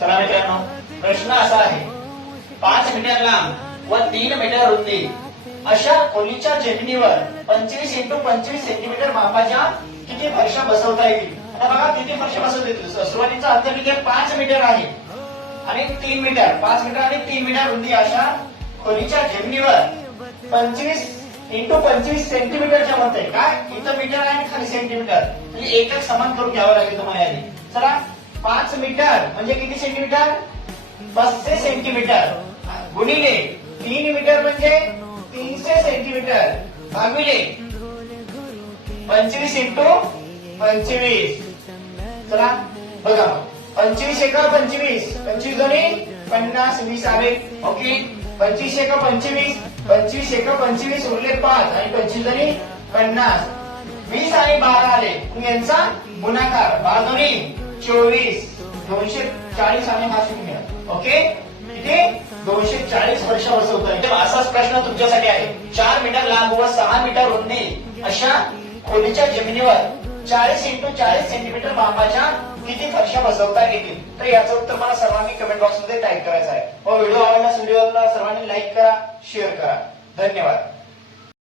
चला मित्रांनो प्रश्न असा आहे. पाच मीटर लांब व तीन मीटर रुंदी अशा खोलीच्या जमिनीवर पंचवीस इंटू पंचवीस सेंटीमीटर मापाच्या किती फरशा बसवता येतील? आता बघा किती फरशा बसवता येतील. सुरुवातीचा अंतर किती पाच मीटर आहे. आणि तीन मीटर पाच मीटर आणि तीन मीटर रुंदी अशा खोलीच्या जमिनीवर पंचवीस इंटू पंचवीस सेंटीमीटरच्या मध्ये काय? इथं मीटर आहे आणि खाली सेंटीमीटर म्हणजे एक समान करून घ्यावं लागेल तुम्हाला यादी. चला पाच मीटर, म्हणजे किती सेंटीमीटर पाचशे सेंटीमीटर गुणिले, तीन मीटर म्हणजे तीनशे सेंटीमीटर भागिले पंचवीस इंटू पंचवीस. चला, बघा, पंचवीस एका पंचवीस. पंचवीस दोन्ही पन्नास, वीस आले ओके? पंचवीस एका पंचवीस पंचवीस एका पंचवीस उरले पाच आणि पंचवीस दोन्ही पन्नास. वीस आणि बारा आले. यांचा गुणाकार. बारा दोन्ही चोवीस दोनशे चाळीस आणि हा शून्य ओके? किती दोनशे चाळीस वर्ष उत्तर तर असाच प्रश्न तुमच्यासाठी आहे. चार मीटर लांब व सहा मीटर रुंदी अशा खोलीच्या जमिनीवर चाळीस इंटू चाळीस सेंटीमीटर मापाच्या किती फरशा बसवता येतील तर याचं उत्तर मला सर्वांनी कमेंट बॉक्समध्ये टाईप करायचं आहे. व व्हिडिओ आवडल्यास व्हिडिओला सर्वांनी लाईक करा शेअर करा. धन्यवाद.